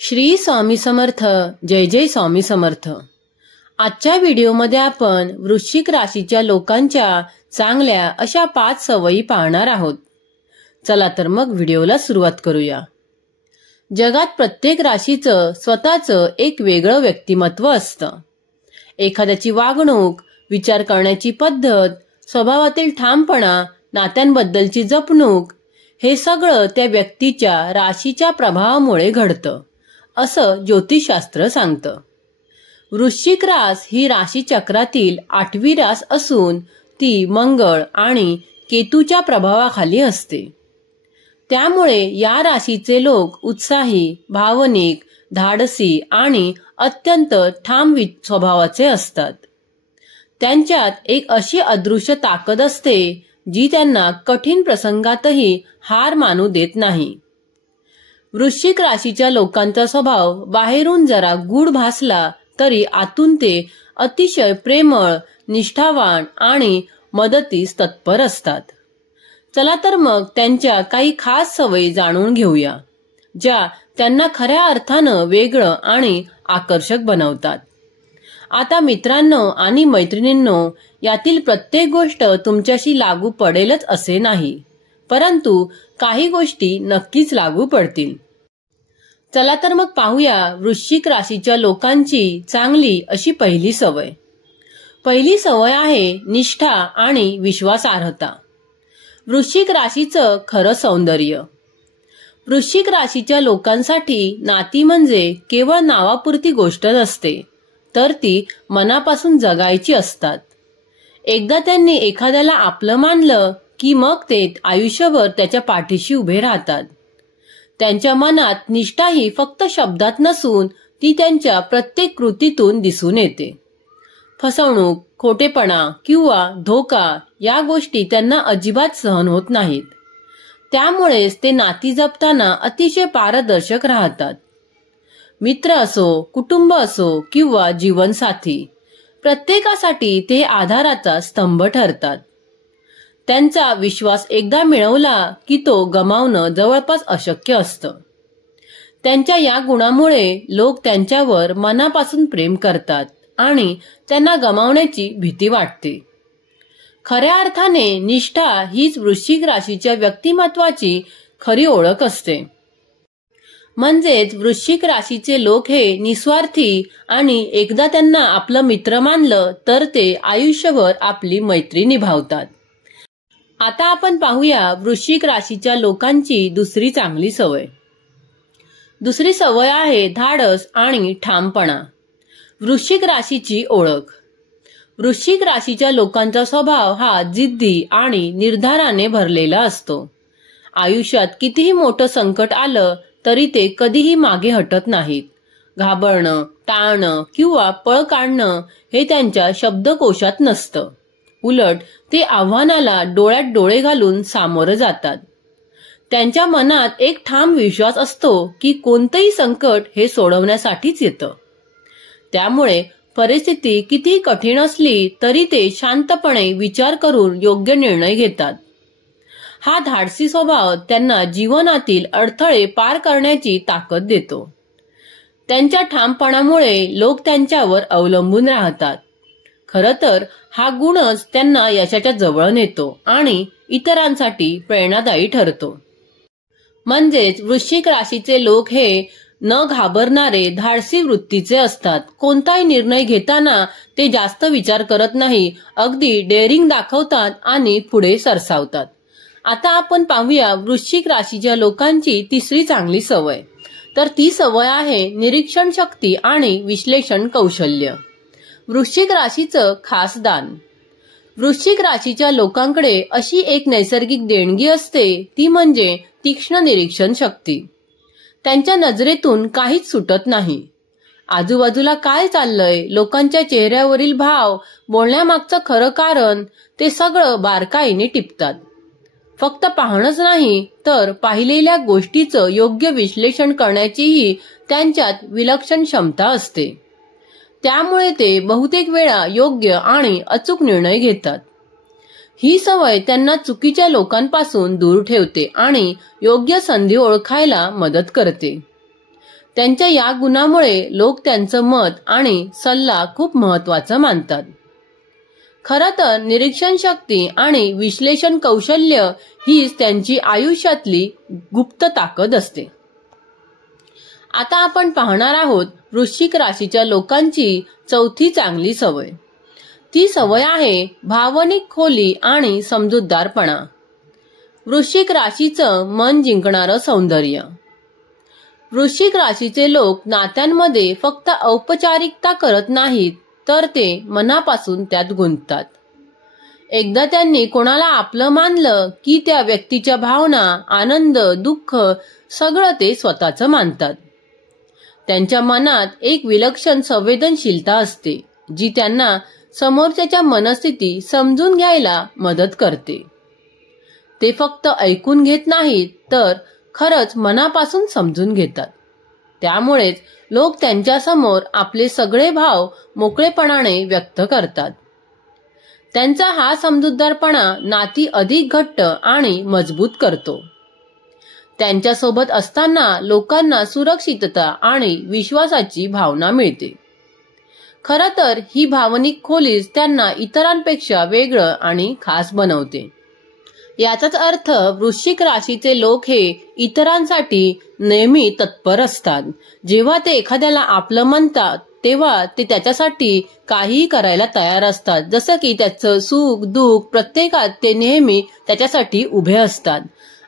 श्री स्वामी समर्थ. जय जय स्वामी समर्थ. आजच्या व्हिडिओमध्ये आपण वृश्चिक राशीच्या लोकांच्या चांगल्या अशा 5 सवयी पाहणार आहोत. चला तर मग व्हिडिओला सुरुवात करूया. जगात प्रत्येक राशीचं स्वतःचं एक वेगळं व्यक्तिमत्व असतं. एखाद्याची वागणूक, विचार करण्याची पद्धत, स्वभावातील ठामपणा, नात्यांबद्दलची जपणूक हे सगळं त्या व्यक्तीच्या राशीच्या प्रभावामुळे घडतं असं ज्योतिषशास्त्र सांगतं. वृश्चिक रास ही राशी चक्रातील 8वी रास असून ती मंगळ आणि केतूच्या प्रभावाखाली असते. त्यामुळे या राशीचे लोक उत्साही, भावनिक, धाडसी आणि अत्यंत ठाम स्वभावाचे असतात. त्यांच्यात एक अशी अदृश्य ताकद असते जी त्यांना कठीण प्रसंगातही हार मानू देत नाही. वृश्चिक राशीच्या लोकांचा स्वभाव बाहेरून जरा गूढ भासला तरी आतून ते अतिशय प्रेमळ, निष्ठावान आणि मदतीस तत्पर असतात. चला तर मग त्यांच्या काही खास सवयी जाणून घेऊया, ज्या त्यांना खऱ्या अर्थानं वेगळं आणि आकर्षक बनवतात. आता मित्रांनो आणि मैत्रिणींनो, यातील प्रत्येक गोष्ट तुमच्याशी लागू पडेलच असे नाही, परंतु काही गोष्टी नक्कीच लागू पडतील. चला तर मग पाहूया वृश्चिक राशीच्या लोकांची चांगली अशी पहिली सवय. पहिली सवय आहे निष्ठा आणि विश्वासार्हता. वृश्चिक राशीचं खरं सौंदर्य. वृश्चिक राशीच्या लोकांसाठी नाती म्हणजे केवळ नावापुरती गोष्ट नसते, तर ती मनापासून जगायची असतात. एकदा त्यांनी एखाद्याला आपलं मानलं की मग ते आयुष्यभर त्याच्या पाठीशी उभे राहतात. त्यांच्या मनात निष्ठा ही फक्त शब्दात नसून ती त्यांच्या प्रत्येक कृतीतून दिसून येते. फसवणूक, खोटेपणा किंवा धोका या गोष्टी त्यांना अजिबात सहन होत नाहीत. त्यामुळेच ते नाती जपताना अतिशय पारदर्शक राहतात. मित्र असो, कुटुंब असो किंवा जीवनसाथी, प्रत्येकासाठी ते आधाराचा स्तंभ ठरतात. त्यांचा विश्वास एकदा मिळवला की तो गमावणं जवळपास अशक्य असतं. त्यांच्या या गुणामुळे लोक त्यांच्यावर मनापासून प्रेम करतात आणि त्यांना गमावण्याची भीती वाटते. खऱ्या अर्थाने निष्ठा हीच वृश्चिक राशीच्या व्यक्तिमत्वाची खरी ओळख असते. म्हणजेच वृश्चिक राशीचे लोक हे निस्वार्थी आणि एकदा त्यांना आपलं मित्र मानलं तर ते आयुष्यभर आपली मैत्री निभावतात. आता आपण पाहूया वृश्चिक राशीच्या लोकांची दुसरी चांगली सवय. दुसरी सवय आहे धाडस आणि ठामपणा. वृश्चिक राशीची ओळख. वृश्चिक राशीच्या लोकांचा स्वभाव हा जिद्दी आणि निर्धाराने भरलेला असतो. आयुष्यात कितीही मोठं संकट आलं तरी ते कधीही मागे हटत नाहीत. घाबरणं, टाळणं किंवा पळ काढणं हे त्यांच्या शब्दकोशात नसतं. उलट ते आव्हानाला डोळ्यात डोळे घालून सामोरं जातात. त्यांच्या मनात एक ठाम विश्वास असतो की कोणतंही संकट हे सोडवण्यासाठीच येतं. त्यामुळे परिस्थिती किती कठीण असली तरी ते शांतपणे विचार करून योग्य निर्णय घेतात. हा धाडसी स्वभाव त्यांना जीवनातील अडथळे पार करण्याची ताकद देतो. त्यांच्या ठामपणामुळे लोक त्यांच्यावर अवलंबून राहतात. खरं तर हा गुणच त्यांना यशाच्या जवळ नेतो आणि इतरांसाठी प्रेरणादायी ठरतो. म्हणजेच वृश्चिक राशीचे लोक हे न घाबरणारे धाडसी वृत्तीचे असतात. कोणताही निर्णय घेताना ते जास्त विचार करत नाही, अगदी डेअरिंग दाखवतात आणि पुढे सरसावतात. आता आपण पाहूया वृश्चिक राशीच्या लोकांची तिसरी चांगली सवय. तर ती सवय आहे निरीक्षण शक्ती आणि विश्लेषण कौशल्य. वृश्चिक राशीचं खास दान. वृश्चिक राशीच्या लोकांकडे अशी एक नैसर्गिक देणगी असते, ती म्हणजे तीक्ष्ण निरीक्षण शक्ती. त्यांच्या नजरेतून काहीच सुटत नाही. आजूबाजूला काय चाललंय, लोकांच्या चेहऱ्यावरील भाव, बोलण्यामागचं खरं कारण, ते सगळं बारकाईने टिपतात. फक्त पाहणंच नाही तर पाहिलेल्या गोष्टीचं योग्य विश्लेषण करण्याचीही त्यांच्यात विलक्षण क्षमता असते. त्यामुळे ते बहुतेक वेळा योग्य आणि अचूक निर्णय घेतात. ही सवय त्यांना चुकीच्या लोकांपासून दूर ठेवते आणि योग्य संधी ओळखायला मदत करते. त्यांच्या या गुणामुळे लोक त्यांचं मत आणि सल्ला खूप महत्त्वाचं मानतात. खरं तर निरीक्षण शक्ती आणि विश्लेषण कौशल्य हीच त्यांची आयुष्यातली गुप्त ताकद असते. आता आपण पाहणार आहोत वृश्चिक राशीच्या लोकांची चौथी चांगली सवय. ती सवय आहे भावनिक खोली आणि समजूतदारपणा. वृश्चिक राशीचं मन जिंकणारं सौंदर्य. वृश्चिक राशीचे लोक नात्यांमध्ये फक्त औपचारिकता करत नाहीत, तर ते मनापासून त्यात गुंततात. एकदा त्यांनी कोणाला आपलं मानलं की त्या व्यक्तीच्या भावना, आनंद, दुःख सगळं ते स्वतःचं मानतात. त्यांच्या मनात एक विलक्षण संवेदनशीलता असते, जी त्यांना समोरच्याच्या मनस्थिती समजून घ्यायला मदत करते. ते फक्त ऐकून घेत नाहीत, तर खरंच मनापासून समजून घेतात. त्यामुळेच लोक त्यांच्यासमोर आपले सगळे भाव मोकळेपणाने व्यक्त करतात. त्यांचा हा समजूतदारपणा नाती अधिक घट्ट आणि मजबूत करतो. त्यांच्यासोबत असताना लोकांना सुरक्षितता आणि विश्वासाची भावना मिळते. खरं तर ही भावनिक खोलीच त्यांना इतरांपेक्षा वेगळं आणि खास बनवते. याचाच अर्थ वृश्चिक राशीचे लोक हे इतरांसाठी नेहमी तत्पर असतात. जेव्हा ते एखाद्याला आपलं म्हणतात तेव्हा ते त्याच्यासाठी काहीही करायला तयार असतात. जसं की त्याचं सुख दुःख प्रत्येकात ते नेहमी त्याच्यासाठी उभे असतात.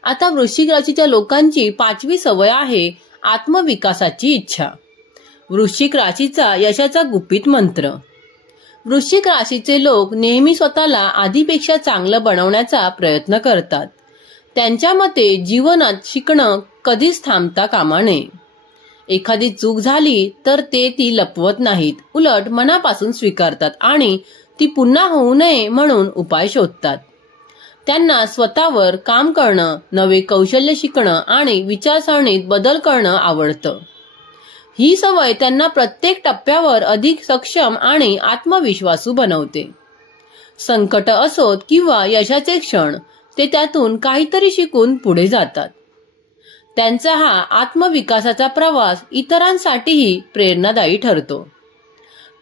आता वृश्चिक राशीच्या लोकांची पाचवी सवय आहे आत्मविकासाची इच्छा. वृश्चिक राशीचा यशाचा गुपित मंत्र. वृश्चिक राशीचे लोक नेहमी स्वतःला आधीपेक्षा चांगलं बनवण्याचा प्रयत्न करतात. त्यांच्या मते जीवनात शिकणं कधीच थांबता कामा नये. एखादी चूक झाली तर ते ती लपवत नाहीत, उलट मनापासून स्वीकारतात आणि ती पुन्हा होऊ नये म्हणून उपाय शोधतात. त्यांना स्वतःवर काम करणं, नवे कौशल्य शिकणं आणि विचारसरणीत बदल करणं आवडतं. ही सवय त्यांना प्रत्येक टप्प्यावर अधिक सक्षम आणि आत्मविश्वासू बनवते. संकट असोत किंवा यशाचे क्षण, ते त्यातून काहीतरी शिकून पुढे जातात. त्यांचा हा आत्मविकासाचा प्रवास इतरांसाठीही प्रेरणादायी ठरतो.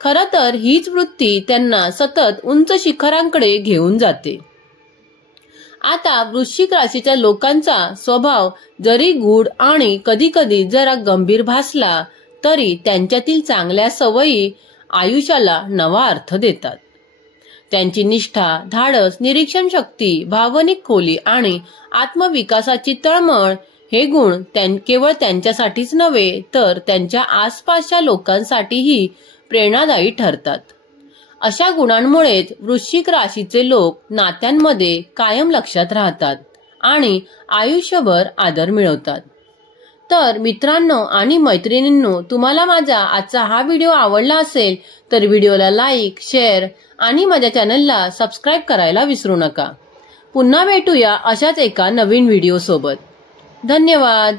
खरं तर हीच वृत्ती त्यांना सतत उंच शिखरांकडे घेऊन जाते. आता वृश्चिक राशीच्या लोकांचा स्वभाव जरी गूढ आणि कधीकधी जरा गंभीर भासला तरी त्यांच्यातील चांगल्या सवयी आयुष्याला नवा अर्थ देतात. त्यांची निष्ठा, धाडस, निरीक्षण शक्ती, भावनिक खोली आणि आत्मविकासाची तळमळ हे गुण केवळ त्यांच्यासाठीच नव्हे तर त्यांच्या आसपासच्या लोकांसाठीही प्रेरणादायी ठरतात. अशा गुणांमुळेच वृश्चिक राशीचे लोक नात्यांमध्ये कायम लक्षात राहतात आणि आयुष्यभर आदर मिळवतात. तर मित्रांनो आणि मैत्रिणींनो, तुम्हाला माझा आजचा हा व्हिडिओ आवडला असेल तर व्हिडिओला लाईक, शेअर आणि माझ्या चॅनलला सबस्क्राईब करायला विसरू नका. पुन्हा भेटूया अशाच एका नवीन व्हिडिओ सोबत. धन्यवाद.